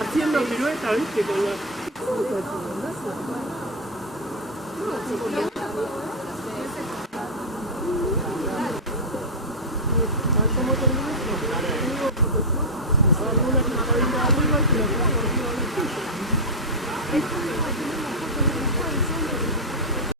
Haciendo pirueta, ¿viste? Con la... ¿Cómo termina? Alguna que está arriba y que la